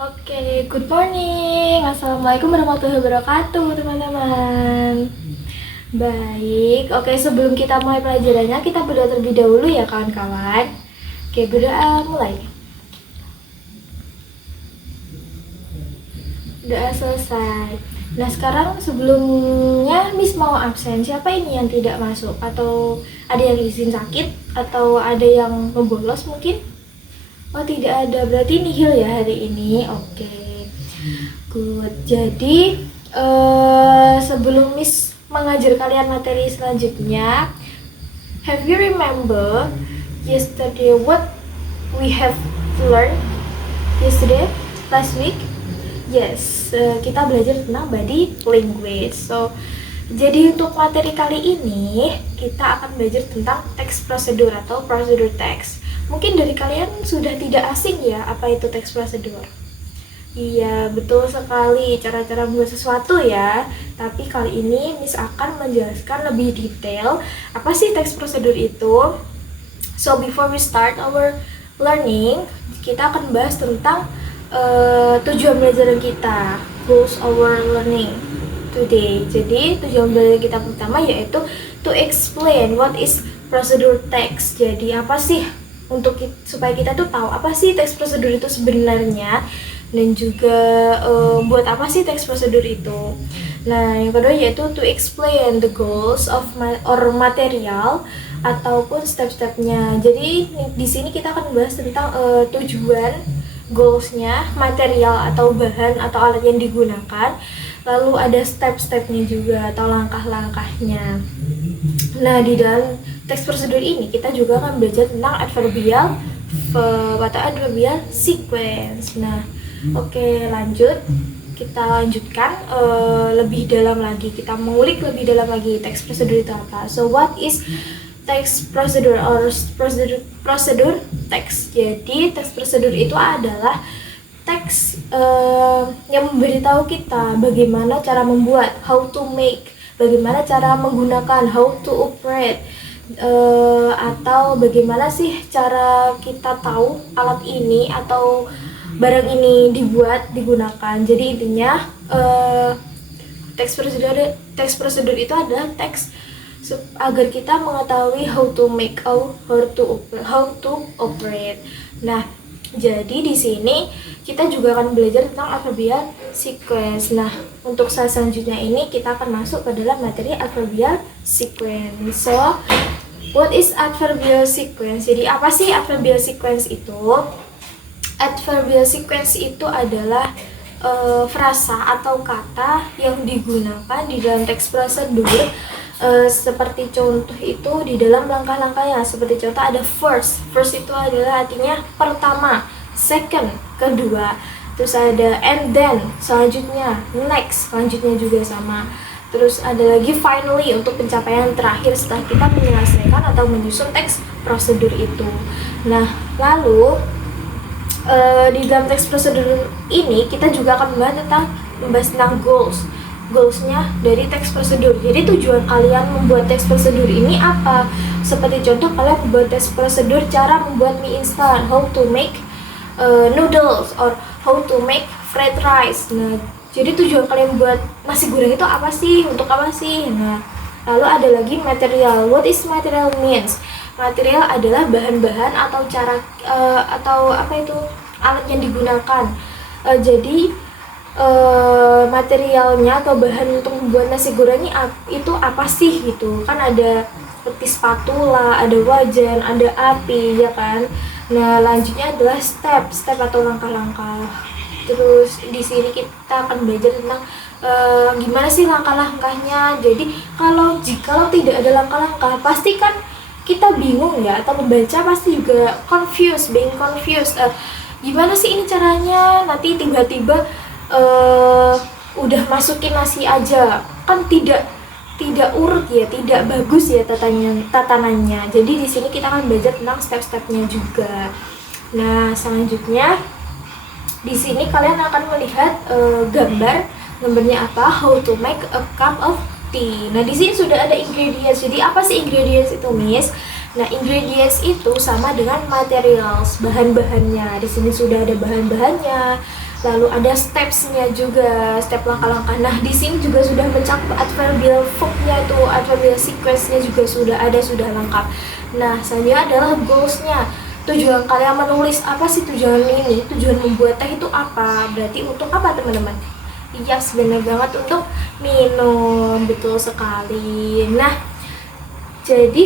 Oke, good morning. Assalamualaikum warahmatullahi wabarakatuh, teman-teman. Baik, oke sebelum kita mulai pelajarannya, kita berdoa terlebih dahulu ya kawan-kawan. Oke, berdoa mulai. Doa selesai. Nah sekarang sebelumnya Miss mau absen, siapa ini yang tidak masuk? Atau ada yang izin sakit? Atau ada yang membolos mungkin? Oh tidak ada, berarti nihil ya hari ini. Oke, good. Jadi sebelum Miss mengajar kalian materi selanjutnya, have you remember yesterday what we have learned yesterday, last week? Yes, kita belajar tentang body language. So, jadi untuk materi kali ini kita akan belajar tentang text procedure atau procedure text. Mungkin dari kalian sudah tidak asing ya apa itu text procedure. Iya, betul sekali, cara-cara membuat sesuatu ya. Tapi kali ini Miss akan menjelaskan lebih detail apa sih text procedure itu. So before we start our learning, kita akan bahas tentang tujuan belajar kita, goals our learning today. Jadi tujuan belajar kita pertama yaitu to explain what is procedure text. Jadi apa sih supaya kita tuh tahu apa sih text procedure itu sebenarnya, dan juga buat apa sih text procedure itu. Nah, yang kedua yaitu to explain the goals of or material ataupun step-stepnya. Jadi di sini kita akan bahas tentang tujuan, goalsnya, material atau bahan atau alat yang digunakan, lalu ada step-stepnya juga atau langkah-langkahnya. Nah, di dalam text procedure ini kita juga akan belajar tentang adverbial verb atau adverbial sequence. Nah, oke, lanjut. Kita lanjutkan lebih dalam lagi. Kita mengulik lebih dalam lagi text procedure itu apa. So, what is text procedure or procedure text? Jadi, text procedure itu adalah teks yang memberitahu kita bagaimana cara membuat, how to make, bagaimana cara menggunakan, how to operate, atau bagaimana sih cara kita tahu alat ini atau barang ini digunakan. Jadi intinya text procedure itu adalah teks agar kita mengetahui how to make, how to operate. Nah, jadi di sini kita juga akan belajar tentang adverbial sequence. Nah, untuk saat selanjutnya ini kita akan masuk ke dalam materi adverbial sequence. So, what is adverbial sequence? Jadi apa sih adverbial sequence itu? Adverbial sequence itu adalah frasa atau kata yang digunakan di dalam teks prosedur. Seperti contoh itu di dalam langkah-langkahnya. Seperti contoh ada first itu adalah artinya pertama, second kedua, terus ada and then selanjutnya, next selanjutnya juga sama, terus ada lagi finally untuk pencapaian terakhir setelah kita menyelesaikan atau menyusun teks prosedur itu. Nah, lalu di dalam teks prosedur ini kita juga akan membahas tentang goalsnya dari teks prosedur. Jadi tujuan kalian membuat teks prosedur ini apa? Seperti contoh kalian membuat teks prosedur cara membuat mie instan, how to make noodles or how to make fried rice. Nah, jadi tujuan kalian buat nasi goreng itu apa sih? Untuk apa sih? Nah, lalu ada lagi material. What is material means? Material adalah bahan-bahan atau cara atau apa itu alat yang digunakan. Jadi materialnya atau bahan untuk membuat nasi goreng itu apa sih gitu kan, ada seperti spatula, ada wajan, ada api ya kan. Nah, lanjutnya adalah step atau langkah-langkah. Terus di sini kita akan belajar tentang gimana sih langkah-langkahnya. Jadi kalau tidak ada langkah-langkah pasti kan kita bingung ya, atau membaca pasti juga being confused. Gimana sih ini caranya? Nanti tiba-tiba udah masukin nasi aja kan tidak urut ya, tidak bagus ya tatanannya. Jadi di sini kita akan belajar tentang step-stepnya juga. Nah, selanjutnya di sini kalian akan melihat gambarnya apa, how to make a cup of tea. Nah, di sini sudah ada ingredients. Jadi apa sih ingredients itu, Miss? Nah, ingredients itu sama dengan materials, bahan-bahannya. Di sini sudah ada bahan-bahannya, lalu ada stepsnya juga, step langkah-langkah. Nah di sini juga sudah mencakup adverbial verbnya itu, adverbial sequence-nya juga sudah ada, sudah lengkap. Nah selanjutnya adalah goals-nya. Tujuan kalian menulis, apa sih tujuan ini? Tujuan membuat teh itu apa? Berarti untuk apa teman-teman? Yes, benar banget, untuk minum, betul sekali. Nah, jadi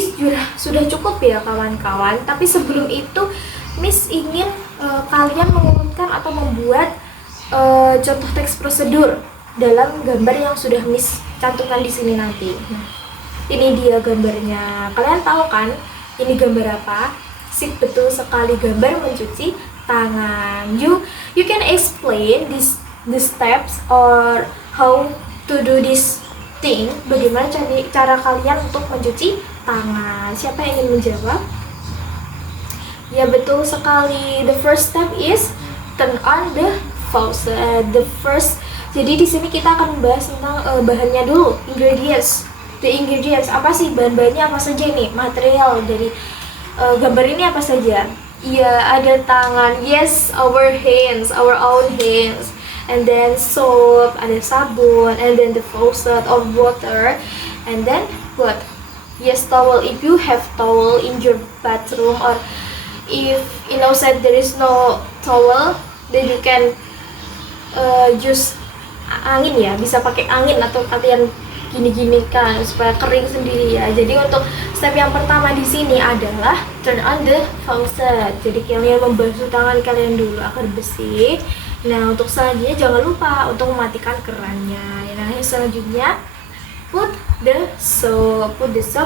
sudah cukup ya kawan-kawan. Tapi sebelum itu, Miss ingin kalian mengurutkan atau membuat contoh teks prosedur dalam gambar yang sudah Miss cantumkan di sini nanti. Nah, ini dia gambarnya. Kalian tahu kan ini gambar apa? Sip, betul sekali, gambar mencuci tangan. You can explain the steps or how to do this thing. Bagaimana cara kalian untuk mencuci tangan? Siapa yang ingin menjawab? Ya betul sekali. The first step is turn on the faucet. Jadi di sini kita akan membahas tentang bahannya dulu, ingredients. The ingredients, apa sih bahan-bahannya, apa saja nih material dari gambar ini apa saja? Iya, ada tangan, yes, our hands, our own hands, and then soap, ada sabun, and then the faucet of water, and then what? Yes, towel. If you have towel in your bathroom, or if said there is no towel, then you can use angin ya, bisa pakai angin atau kalian gini-gini kan supaya kering sendiri ya. Jadi untuk step yang pertama di sini adalah turn on the faucet. Jadi kalian membasuh tangan kalian dulu agar bersih. Nah untuk selanjutnya jangan lupa untuk mematikan kerannya. Nah yang selanjutnya put the soap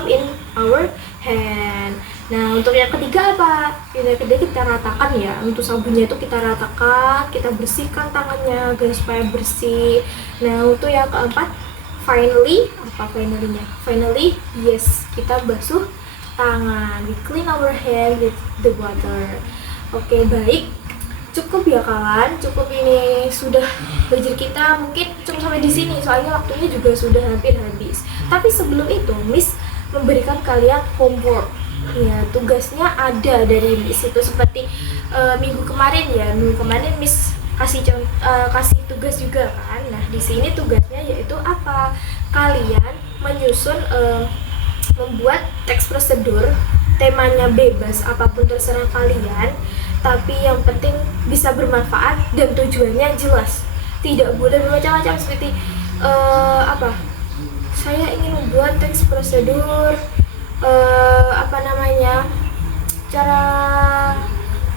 in our hand. Nah untuk yang ketiga apa? Yang ketiga kita ratakan ya. Untuk sabunnya itu kita ratakan, kita bersihkan tangannya agar supaya bersih. Nah untuk yang keempat, finally, apa finally-nya? Finally, yes, kita basuh tangan. We clean our hand with the water. Oke, baik. Cukup ya kawan, cukup ini sudah belajar kita, mungkin cukup sampai di sini soalnya waktunya juga sudah hampir habis. Tapi sebelum itu, Miss memberikan kalian homework. Ya, tugasnya ada dari Miss itu seperti minggu kemarin ya. Minggu kemarin Miss kasih tugas juga kan. Nah di sini tugasnya yaitu apa? Kalian menyusun membuat teks prosedur, temanya bebas, apapun terserah kalian, tapi yang penting bisa bermanfaat dan tujuannya jelas. Tidak boleh bermacam-macam seperti apa? Saya ingin membuat teks prosedur cara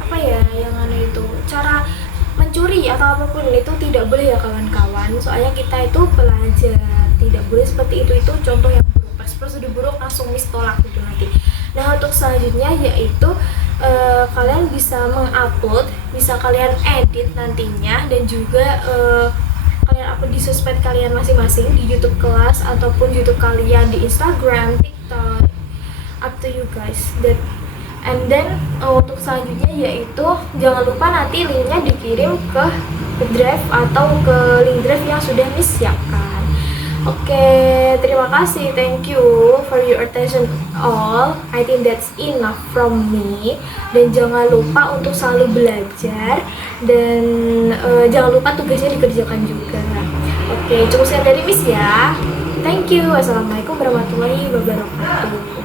apa ya yang aneh itu, cara mencuri atau apapun itu tidak boleh ya kawan-kawan. Soalnya kita itu pelajar, tidak boleh seperti itu contoh yang buruk. Pas prosedur buruk langsung Miss tolak gitu nanti. Nah untuk selanjutnya yaitu kalian bisa mengupload, bisa kalian edit nantinya, dan juga kalian upload di sosmed kalian masing-masing, di YouTube kelas ataupun YouTube kalian, di Instagram, TikTok, up to you guys. And then untuk selanjutnya yaitu jangan lupa nanti linknya dikirim ke drive atau ke link drive yang sudah Miss siapkan. Oke, terima kasih, thank you for your attention all. I think that's enough from me. Dan jangan lupa untuk selalu belajar, dan jangan lupa tugasnya dikerjakan juga. Oke, cukup sekian dari Miss ya. Thank you. Wassalamualaikum warahmatullahi wabarakatuh.